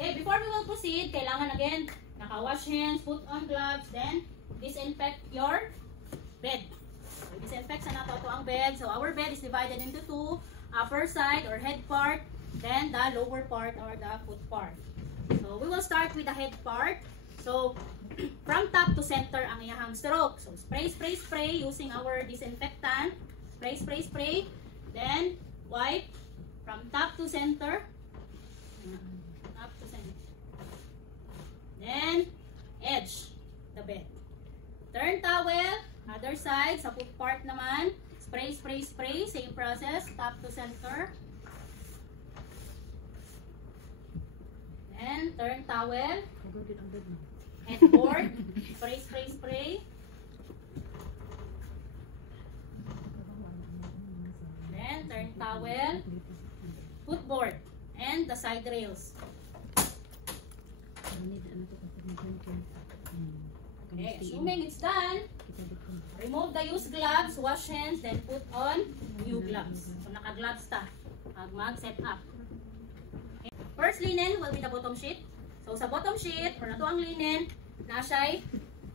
Okay, before we will proceed, kailangan again, naka-wash hands, put on gloves, then disinfect your bed. So, disinfect sa nato ang bed. So, our bed is divided into two, upper side or head part, then the lower part or the foot part. So, we will start with the head part. So, from top to center ang iyahang stroke. So, spray, spray, spray using our disinfectant. Spray, spray, spray. Then, wipe from top to center. Top to center. Then, edge the bed. Turn towel, other side, sa foot part naman. Spray, spray, spray. Same process, top to center. Then, turn towel. Headboard. Spray, spray, spray. Then, turn towel. Footboard. And the side rails. Okay, assuming it's done, remove the used gloves, wash hands, then put on new gloves. So, naka-gloves ta. Mag-set up. Okay. First linen will be the bottom sheet. So, sa bottom sheet, or nato ang linen, nasa'y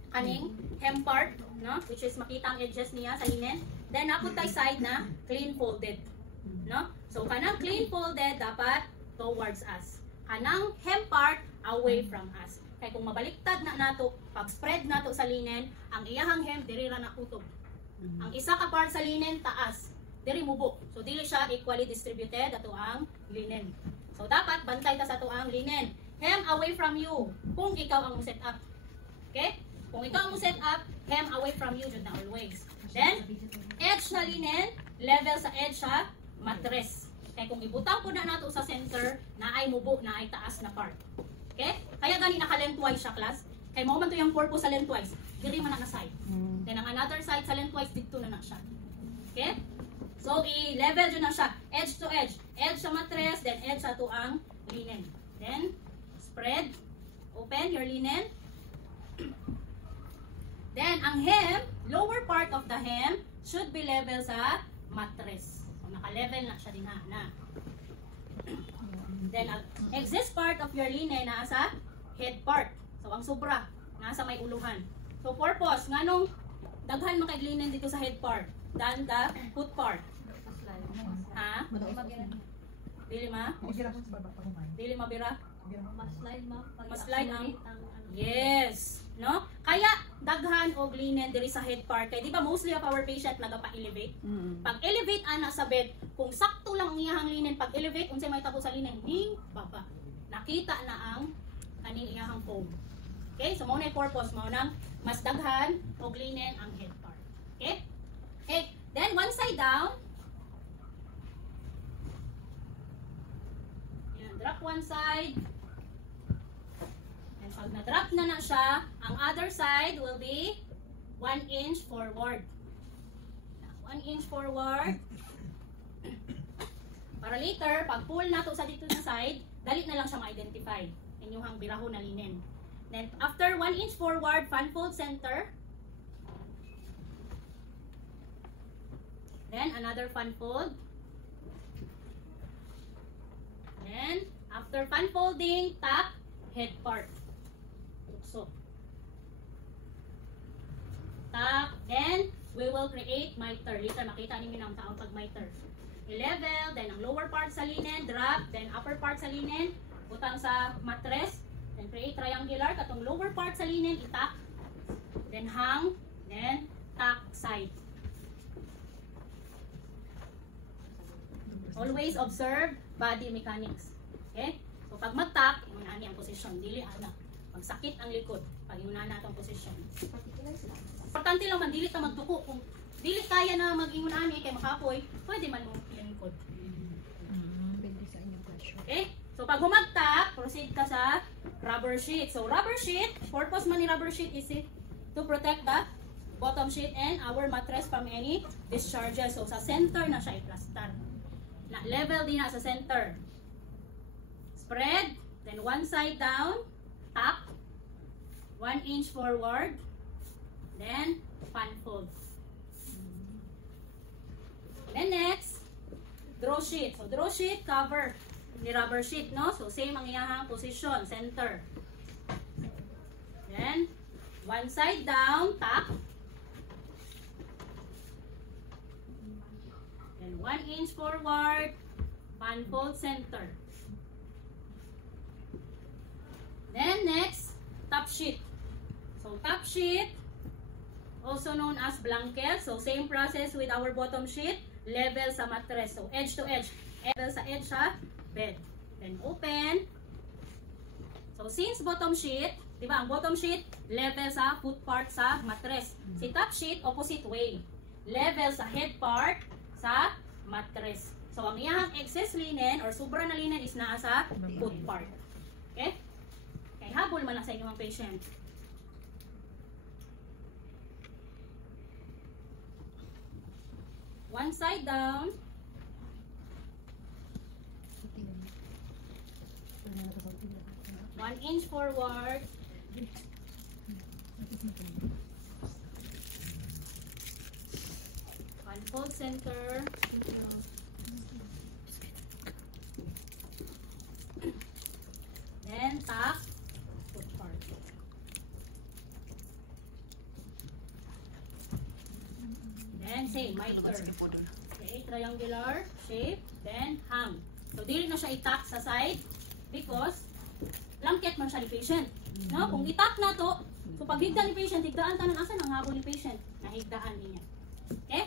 kaning hem part, no? Which is makita ang edges niya sa linen. Then, napot tayo side na clean folded. No? So, kanang clean folded, dapat towards us. Kanang hem part, away from us. Kaya kung mabaliktad na nato, pag-spread nato sa linen, ang iyahang hem, diri ra nakutob. Ang isa ka part sa linen, taas. Diri mubok. So, dili siya equally distributed ato ang linen. So, dapat bantay ta sa ato ang linen. Hem away from you, kung ikaw ang set up. Okay? Kung ikaw ang set up, hem away from you, jud na always. Then, edge na linen, level sa edge sa mattress. Kaya kung ibutang po na nato sa center, na ay mubo, na ay taas na part. Okay? Kaya gani naka-lengthwise siya, class. Kaya mo man to yung purpose sa lengthwise. Dili man na side. Then ang another side sa lengthwise, dito na siya. Okay? So, i-level dyan na siya. Edge to edge. Edge sa mattress, then edge sa to ang linen. Then, spread. Open your linen. Then, ang hem, lower part of the hem, should be level sa mattress. So, naka-level na siya din na. Then, ang excess part of your linen nasa head part. So, ang sobra, nasa may uluhan. So, purpose, nganong daghan makaglinen dito sa head part than the foot part. Ha? Dili ma? Dili mabira? Mas slide ang yes, no? Kaya daghan og linen diri sa head part kay di ba mostly of our patient nagapa-elevate. Pag elevate ana sa bed, kung sakto lang ang iyahang linen, pag elevate unsay may tapos sa linen, ning baba. Nakita na ang kaning iyahang foam. Okay? So mao na purpose, mao nang mas daghan og linen ang head part. Okay? Okay, then one side down. Yan, drop one side. And pag na-drop na siya, ang other side will be 1 inch forward. 1 inch forward. Para later, pag pull na to sa dito na side, dali na lang siya ma-identify. Inyong biraho na linen. Then, after 1 inch forward, fan fold center. Then, another fan fold. Then, after fan folding, tuck, head part. So, tuck. Then, we will create miter. Later, makita niyo ang taong pag-miter. I-level, then ang lower part sa linen, drop, then upper part sa linen, butang sa mattress, then create triangular, katong lower part sa linen, itak, then hang, then tuck side. Always observe body mechanics. Okay? So, pag mag-tuck, iunahan niya ang position. Dili, anak. Magsakit ang likod. Pag iunahan natin ang position. Importante lang man, dili ka magduko. Kung dili kaya na mag-iunahan niya kay makapoy, pwede man mo yung likod. Okay? So, pag humag-tuck, proceed ka sa rubber sheet. So, rubber sheet, purpose man ni rubber sheet is to protect the bottom sheet and our mattress from any discharges. So, sa center na siya i-plaster. Na level din na sa center. Spread, then one side down, tuck, 1 inch forward, then fan fold. Then next, draw sheet. So draw sheet, cover ni rubber sheet, no? So same ang iyahang position, center. Then one side down, tack. Then 1 inch forward, unfold center. Then next, top sheet. So top sheet, also known as blanket. So same process with our bottom sheet, level sa mattress. So edge to edge, level sa edge sa bed. Then open. So since bottom sheet, di ba ang bottom sheet, level sa foot part sa mattress. Si top sheet, opposite way. Level sa head part sa mattress. So ang iyang excess linen or sobra na linen is naa sa foot part. Okay? Kay habol man na sa inyong patient. One side down. One inch forward. One fold center. Then tack. Foot part. Then same, miter. Okay, triangular shape. Then hang. So dili na siya itak sa side because blanket man siya ni patient. No? Kung itak na to, so pag higda ni patient, higdaan tanan asan ang habol ni patient? Nahigdaan niya. Okay?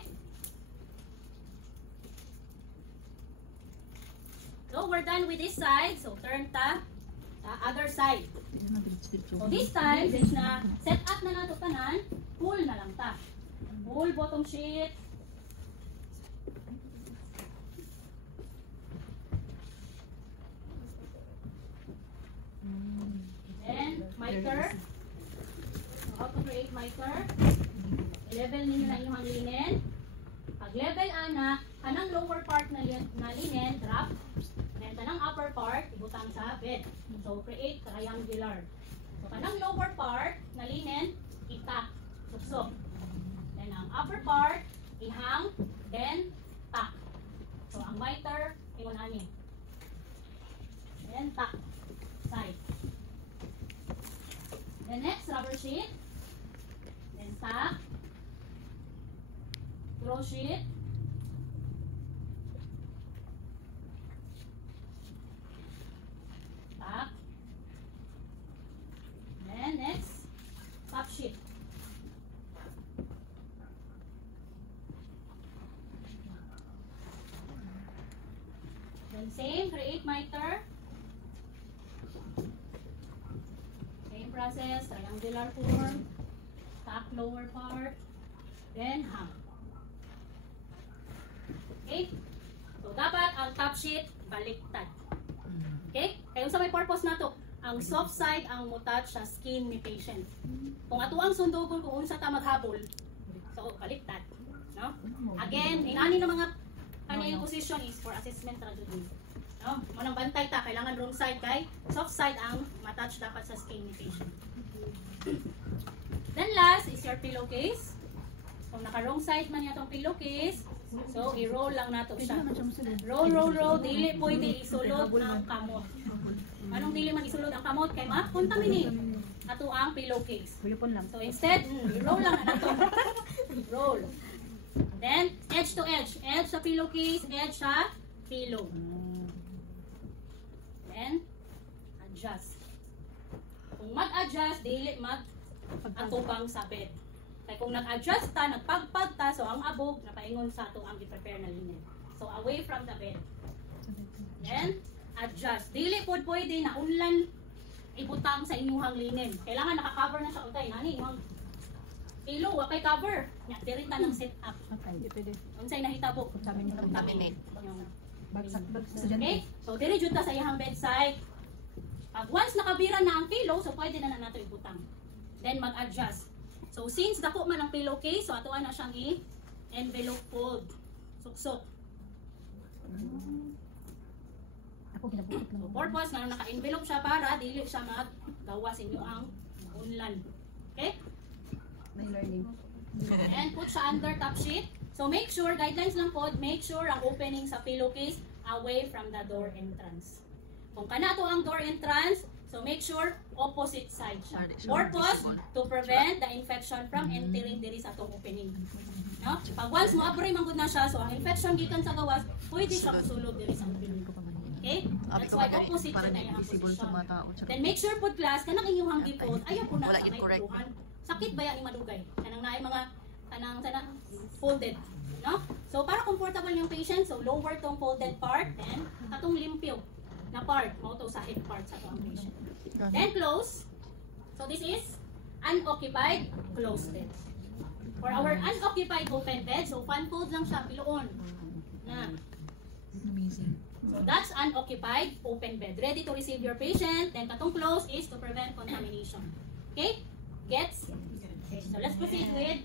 So we're done with this side. So turn ta other side. So this time, since na set up na nato tanan, pull na lang ta. Pull bottom sheet. Then miter. So how to create miter? Level ninyo na inyong linen. Pag level ana, kanang lower part na linen drop. Then kanang upper part ibutang sa bed. So create triangular. So kanang lower part na linen itak, suksok. Then ang upper part ihang, then tack. So ang miter ingon ani. Then tack side. Then next rubber sheet. Then tack. Throw sheet. Tack. Then next, top sheet. Then same, create miter. Same process, triangular form. Tack lower part. Then hang. Okay? So, dapat ang top sheet baliktad. Okay? Kaya sa may purpose na to, ang soft side ang mutouch sa skin ni patient. Kung ato ang sundugon kung unsa ta maghabol, so baliktad. No? Again, inani na mga kaniyang position is for assessment ra jud. No? Manang bantay ta, kailangan wrong side kay soft side ang matouch dapat sa skin ni patient. Then last is your pillowcase. Kung naka-wrong side man yatong pillowcase, so i-roll lang nato siya. Roll, roll, roll. Dili pwede isulod ang kamot. Anong dili man isulod ang kamot? Kay ma-contaminate ato ang pillowcase. So instead, i-roll lang nato. Roll. Then, edge to edge. Edge sa pillowcase, edge sa pillow. Then, adjust. Kung mag-adjust, dili mag-atubang sa bed. Kaya kung nag-adjust ta, nagpagpag ta, so ang abog, napaingon sa ito ang i-prepare na linen. So, away from the bed. Then, adjust. Dili po pwede na unlan ibutang sa inyuhang linen. Kailangan naka-cover na siya. Okay, nani, yung pillow, wakay cover. Nya, dirita ng set up. Unsay nahitabo? Contaminate. Okay? So, diri jud ta sa iyang bedside. Pag once nakabira na ang pillow, so pwede na nato ibutang. Then, mag-adjust. So, since dako man ang pillowcase, so atuan na siyang i-envelope fold. Suksok. So, purpose nga naka-envelope siya para dili siya maggawa sa inyo ang unlan. Okay? May learning. And put siya under top sheet. So, make sure, guidelines lang po, make sure ang opening sa pillowcase away from the door entrance. Kung kana to ang door entrance, so make sure opposite side siya. Purpose to prevent the infection from entering diri sa atong opening. No? Pag once mo abri man gud na siya, so ang infection gikan sa gawas, pwede siya mosulod diri sa opening. Okay? That's why opposite siya na yung position. Then make sure pud class kanang inyong gipot, ayaw po na sa may uluhan. Sakit ba yan imadugay? Kanang naay mga kanang folded, no? So para comfortable yung patient, so lower tong folded part, then atong limpyo na part, mo to sa hip part sa atong patient. Then close. So this is unoccupied closed bed. For our unoccupied open bed, so fan fold lang siya piloon. Na. Amazing. So that's unoccupied open bed. Ready to receive your patient. Then katong close is to prevent contamination. Okay? Gets? Okay, so let's proceed with